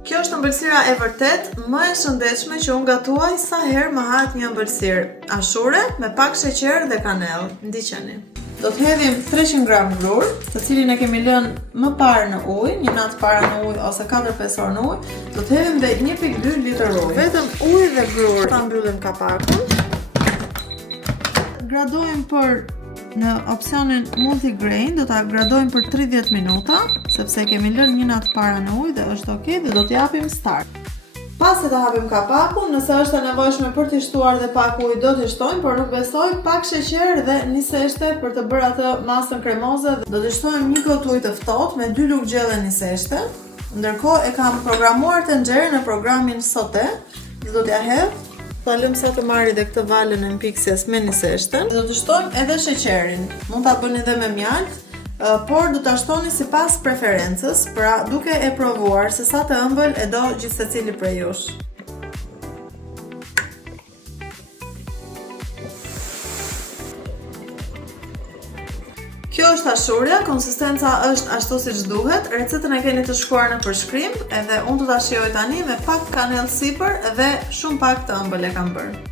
Kjo është ëmbëlsira e vërtet më e shëndetshme që unë gatuaj sa herë më hahet një ëmbëlsirë ashure me pak sheqer dhe kanellë. Ndiqeni. Do të hedhim 300 gram grur, të cilin e kemi lënë më parë në ujë, një natë para në ujë ose 4-5 orë në ujë. Do të hedhim dhe 1.2 litër ujë. Vetëm ujë dhe grur. Ta mbyllim kapakun. Gradojmë në opsionin multigrain, do ta gradojmë për 30 minuta, sepse kemi lënë një natë para në ujë dhe është okay dhe do t'japim start. Pas se të hapim kapakun, nëse është e nevojshme për t'i shtuar dhe pak ujë do t'i shtojmë, por nuk besoj, pak sheqer dhe një seshte për të bërë atë masën kremoze. Do t'i shtojmë një got ujë të ftohtë me 2 lugë gjelle një seshte. Ndërkohë e kam programuar tenxherin në programin Sote dhe do t'ja hedh. Ta lëm sa të marrë dhe këtë valën e mpiksjes me një seshte. Do t'i shtojmë edhe sheqerin. Mund ta bëni edhe me mjalt, por do ta shtoni sipas preferencës, pra duke e provuar se sa të ëmbël e do gjithsecili prej jush. Kjo është ashurja, konsistenca është ashtu siç duhet. Recetën e keni të shkruar në përshkrim, edhe unë do ta shijoj tani me pak kanellë sipër dhe shumë pak të ëmbël e kam bërë.